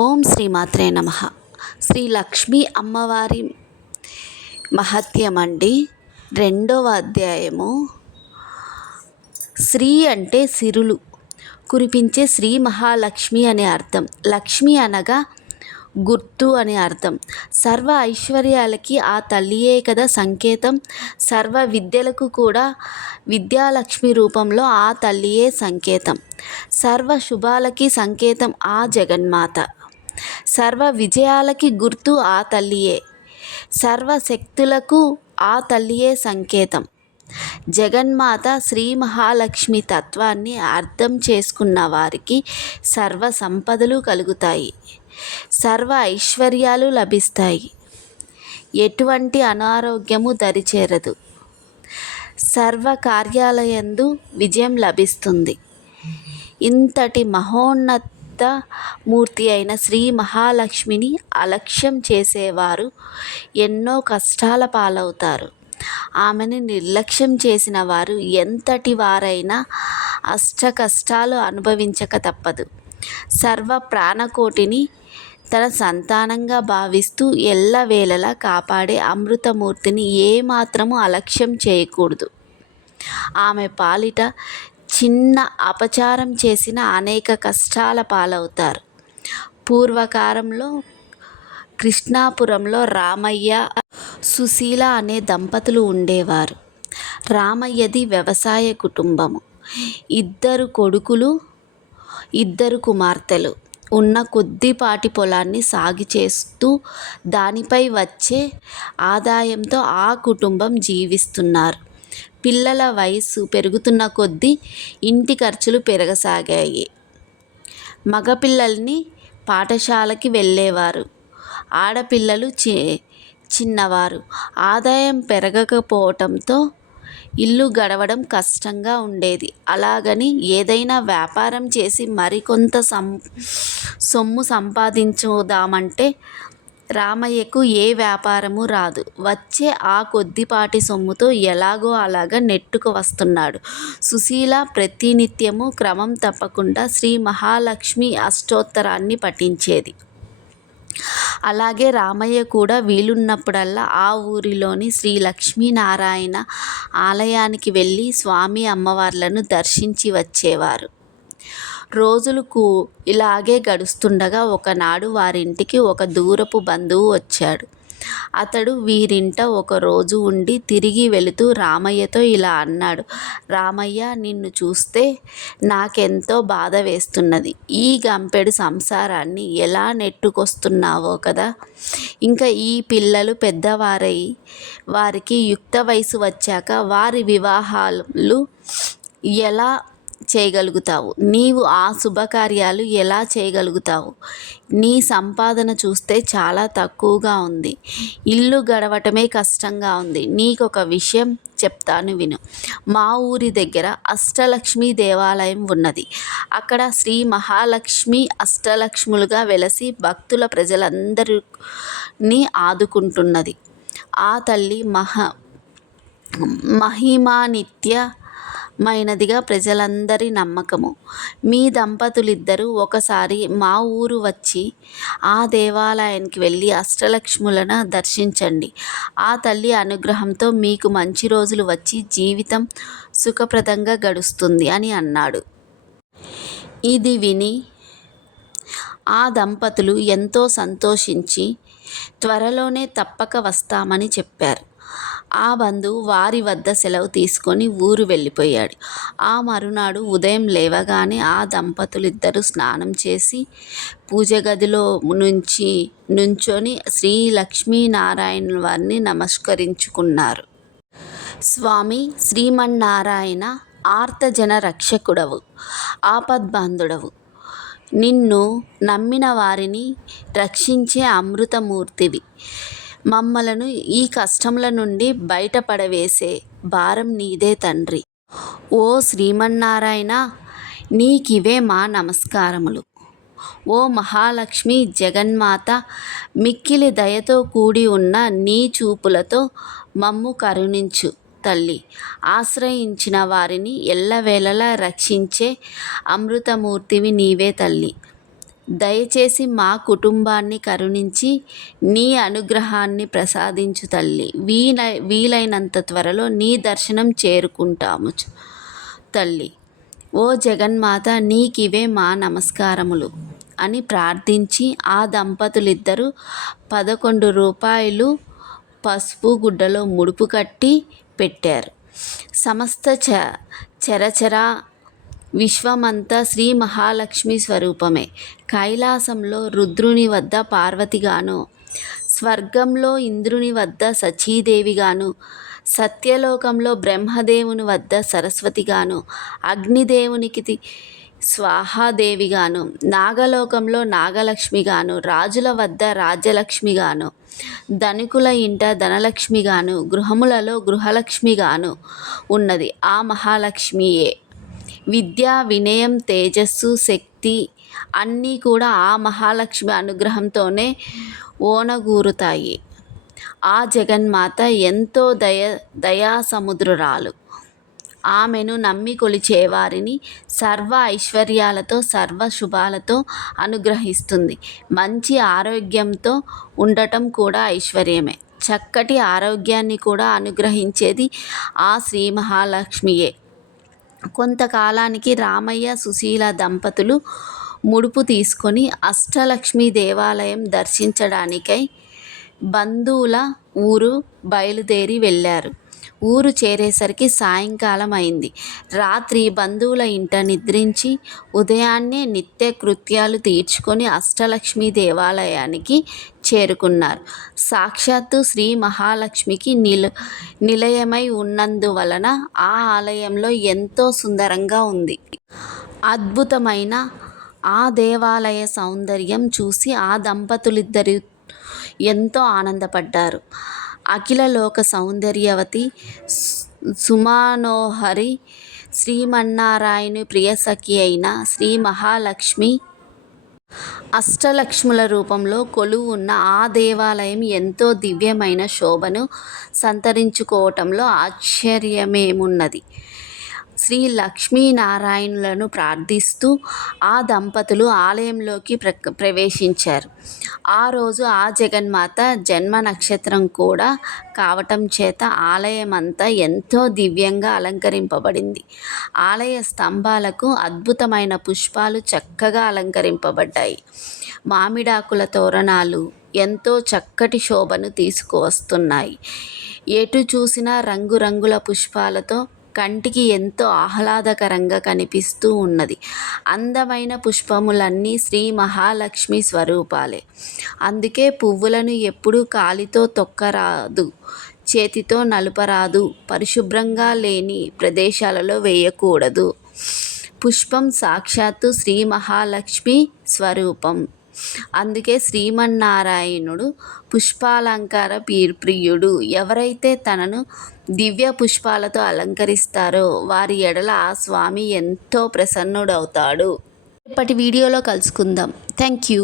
ఓం శ్రీమాత్రే నమః. శ్రీ లక్ష్మీ అమ్మవారి మహత్యమండి. 2వ అధ్యాయము. శ్రీ అంటే సిరులు కురిపించే శ్రీ మహాలక్ష్మి అనే అర్థం. లక్ష్మి అనగా గుర్తు అని అర్థం. సర్వ ఐశ్వర్యాలకి ఆ తల్లియే కదా సంకేతం. సర్వ విద్యలకు కూడా విద్యాలక్ష్మి రూపంలో ఆ తల్లియే సంకేతం. సర్వ శుభాలకి సంకేతం ఆ జగన్మాత. సర్వ విజయాలకి గుర్తు ఆ తల్లియే. సర్వశక్తులకు ఆ తల్లియే సంకేతం. జగన్మాత శ్రీ మహాలక్ష్మి తత్వాన్ని అర్థం చేసుకున్న వారికి సర్వ సంపదలు కలుగుతాయి, సర్వ ఐశ్వర్యాలు లభిస్తాయి, ఎటువంటి అనారోగ్యము దరిచేరదు, సర్వ కార్యాలయందు విజయం లభిస్తుంది. ఇంతటి మహోన్నత మూర్తి అయిన శ్రీ మహాలక్ష్మిని అలక్ష్యం చేసేవారు ఎన్నో కష్టాల పాలవుతారు. ఆమెను నిర్లక్ష్యం చేసిన వారు ఎంతటి వారైనా అష్ట కష్టాలు అనుభవించక తప్పదు. సర్వ ప్రాణకోటిని తన సంతానంగా భావిస్తూ ఎల్లవేళలా కాపాడే అమృతమూర్తిని ఏమాత్రము అలక్ష్యం చేయకూడదు. ఆమె పాలిట చిన్న అపచారం చేసిన అనేక కష్టాల పాలవుతారు. పూర్వకాలంలో కృష్ణాపురంలో రామయ్య, సుశీల అనే దంపతులు ఉండేవారు. రామయ్యది వ్యవసాయ కుటుంబము. 2 కొడుకులు, 2 కుమార్తెలు. ఉన్న కొద్దిపాటి పొలాన్ని సాగు చేస్తూ దానిపై వచ్చే ఆదాయంతో ఆ కుటుంబం జీవిస్తున్నారు. పిల్లల వయసు పెరుగుతున్న కొద్దీ ఇంటి ఖర్చులు పెరగసాగాయి. మగపిల్లల్ని పాఠశాలకి వెళ్ళేవారు, ఆడపిల్లలు చిన్నవారు. ఆదాయం పెరగకపోవటంతో ఇల్లు గడవడం కష్టంగా ఉండేది. అలాగని ఏదైనా వ్యాపారం చేసి మరికొంత సొమ్ము సంపాదించుదామంటే రామయ్యకు ఏ వ్యాపారము రాదు. వచ్చే ఆ కొద్దిపాటి సొమ్ముతో ఎలాగో అలాగా నెట్టుకు వస్తున్నాడు. సుశీల ప్రతినిత్యము క్రమం తప్పకుండా శ్రీ మహాలక్ష్మి అష్టోత్తరాన్ని పఠించేది. అలాగే రామయ్య కూడా వీలున్నప్పుడల్లా ఆ ఊరిలోని శ్రీ లక్ష్మీనారాయణ ఆలయానికి వెళ్ళి స్వామి అమ్మవార్లను దర్శించి వచ్చేవారు. రోజులు ఇలాగే గడుస్తుండగా ఒకనాడు వారింటికి ఒక దూరపు బంధువు వచ్చాడు. అతడు వీరింట ఒకరోజు ఉండి తిరిగి వెళుతూ రామయ్యతో ఇలా అన్నాడు. రామయ్య, నిన్ను చూస్తే నాకెంతో బాధ వేస్తున్నది. ఈ గంపెడు సంసారాన్ని ఎలా నెట్టుకొస్తున్నావో కదా. ఇంకా ఈ పిల్లలు పెద్దవారై వారికి యుక్త వయసు వచ్చాక వారి వివాహాలు ఎలా చేయగలుగుతావు? నీవు ఆ శుభకార్యాలు ఎలా చేయగలుగుతావు? నీ సంపాదన చూస్తే చాలా తక్కువగా ఉంది. ఇల్లు గడవటమే కష్టంగా ఉంది. నీకొక విషయం చెప్తాను విను. మా ఊరి దగ్గర అష్టలక్ష్మి దేవాలయం ఉన్నది. అక్కడ శ్రీ మహాలక్ష్మి అష్టలక్ష్ములుగా వెలసి భక్తుల ప్రజలందరినీ ఆదుకుంటున్నది. ఆ తల్లి మహిమానిత్యమైనదిగా ప్రజలందరి నమ్మకము. మీ దంపతులిద్దరూ ఒకసారి మా ఊరు వచ్చి ఆ దేవాలయానికి వెళ్ళి అష్టలక్ష్ములను దర్శించండి. ఆ తల్లి అనుగ్రహంతో మీకు మంచి రోజులు వచ్చి జీవితం సుఖప్రదంగా గడుస్తుంది అని అన్నాడు. ఇది విని ఆ దంపతులు ఎంతో సంతోషించి త్వరలోనే తప్పక వస్తామని చెప్పారు. ఆ బంధువు వారి వద్ద సెలవు తీసుకొని ఊరు వెళ్ళిపోయాడు. ఆ మరునాడు ఉదయం లేవగానే ఆ దంపతులిద్దరూ స్నానం చేసి పూజ గదిలో నుంచొని శ్రీ లక్ష్మీనారాయణ వారిని నమస్కరించుకున్నారు. స్వామి, శ్రీమన్నారాయణ ఆర్తజన రక్షకుడవు, ఆపద్బాంధుడవు. నిన్ను నమ్మిన వారిని రక్షించే అమృతమూర్తివి. మమ్మలను ఈ కష్టముల నుండి బయటపడవేసే భారం నీదే తండ్రి. ఓ శ్రీమన్నారాయణ, నీకివే మా నమస్కారములు. ఓ మహాలక్ష్మి జగన్మాత, మిక్కిలి దయతో కూడి ఉన్న నీ చూపులతో మమ్ము కరుణించు తల్లి. ఆశ్రయించిన వారిని ఎల్లవేళలా రక్షించే అమృతమూర్తివి నీవే తల్లి. దయచేసి మా కుటుంబాన్ని కరుణించి నీ అనుగ్రహాన్ని ప్రసాదించు తల్లి. వీలైనంత త్వరలో నీ దర్శనం చేరుకుంటాము తల్లి. ఓ జగన్మాత, నీకివే మా నమస్కారములు అని ప్రార్థించి ఆ దంపతులిద్దరూ 11 రూపాయలు పసుపు గుడ్డలో ముడుపు కట్టి పెట్టారు. సమస్త చరచర విశ్వమంతా శ్రీ మహాలక్ష్మి స్వరూపమే. కైలాసంలో రుద్రుని వద్ద పార్వతిగాను, స్వర్గంలో ఇంద్రుని వద్ద సచీదేవిగాను, సత్యలోకంలో బ్రహ్మదేవుని వద్ద సరస్వతిగాను, అగ్నిదేవునికి స్వాహాదేవిగాను, నాగలోకంలో నాగలక్ష్మిగాను, రాజుల వద్ద రాజ్యలక్ష్మిగాను, ధనికుల ఇంట ధనలక్ష్మిగాను, గృహములలో గృహలక్ష్మిగాను ఉన్నది ఆ మహాలక్ష్మియే. విద్య, వినయం, తేజస్సు, శక్తి అన్నీ కూడా ఆ మహాలక్ష్మి అనుగ్రహంతోనే ఓనగూరుతాయి. ఆ జగన్మాత ఎంతో దయాసముద్రురాలు. ఆమెను నమ్మి కొలిచేవారిని సర్వ ఐశ్వర్యాలతో, సర్వ శుభాలతో అనుగ్రహిస్తుంది. మంచి ఆరోగ్యంతో ఉండటం కూడా ఐశ్వర్యమే. చక్కటి ఆరోగ్యాన్ని కూడా అనుగ్రహించేది ఆ శ్రీ మహాలక్ష్మియే. కొంతకాలానికి రామయ్య, సుశీల దంపతులు ముడుపు తీసుకొని అష్టలక్ష్మి దేవాలయం దర్శించడానికై బంధువుల ఊరు బయలుదేరి వెళ్ళారు. ఊరు చేరేసరికి సాయంకాలం అయింది. రాత్రి బంధువుల ఇంట నిద్రించి ఉదయాన్నే నిత్య కృత్యాలు తీర్చుకొని అష్టలక్ష్మి దేవాలయానికి చేరుకున్నారు. సాక్షాత్తు శ్రీ మహాలక్ష్మికి నిలయమై ఉన్నందువలన ఆ ఆలయంలో ఎంతో సుందరంగా ఉంది. అద్భుతమైన ఆ దేవాలయ సౌందర్యం చూసి ఆ దంపతులిద్దరూ ఎంతో ఆనందపడ్డారు. అఖిలలోక సౌందర్యవతి, సుమనోహరి, శ్రీమన్నారాయణుని ప్రియసఖి అయిన శ్రీ మహాలక్ష్మి అష్టలక్ష్ముల రూపంలో కొలువు ఉన్న ఆ దేవాలయం ఎంతో దివ్యమైన శోభను సంతరించుకోవటంలో ఆశ్చర్యమేమున్నది. శ్రీ లక్ష్మీనారాయణులను ప్రార్థిస్తూ ఆ దంపతులు ఆలయంలోకి ప్రవేశించారు. ఆ రోజు ఆ జగన్మాత జన్మ నక్షత్రం కూడా కావటం చేత ఆలయమంతా ఎంతో దివ్యంగా అలంకరింపబడింది. ఆలయ స్తంభాలకు అద్భుతమైన పుష్పాలు చక్కగా అలంకరింపబడ్డాయి. మామిడాకుల తోరణాలు ఎంతో చక్కటి శోభను తీసుకువస్తున్నాయి. ఎటు చూసినా రంగురంగుల పుష్పాలతో కంటికి ఎంతో ఆహ్లాదకరంగా కనిపిస్తూ ఉన్నది. అందమైన పుష్పములన్నీ శ్రీ మహాలక్ష్మి స్వరూపాలే. అందుకే పువ్వులను ఎప్పుడూ కాలితో తొక్కరాదు, చేతితో నలుపరాదు, పరిశుభ్రంగా లేని ప్రదేశాలలో వేయకూడదు. పుష్పం సాక్షాత్తు శ్రీ మహాలక్ష్మి స్వరూపం. అందుకే శ్రీమన్నారాయణుడు పుష్పాలంకార ప్రియుడు. ఎవరైతే తనను దివ్య పుష్పాలతో అలంకరిస్తారో వారి ఎడల ఆ స్వామి ఎంతో ప్రసన్నుడవుతాడు. ఇప్పటి వీడియోలో కలుసుకుందాం. Thank you.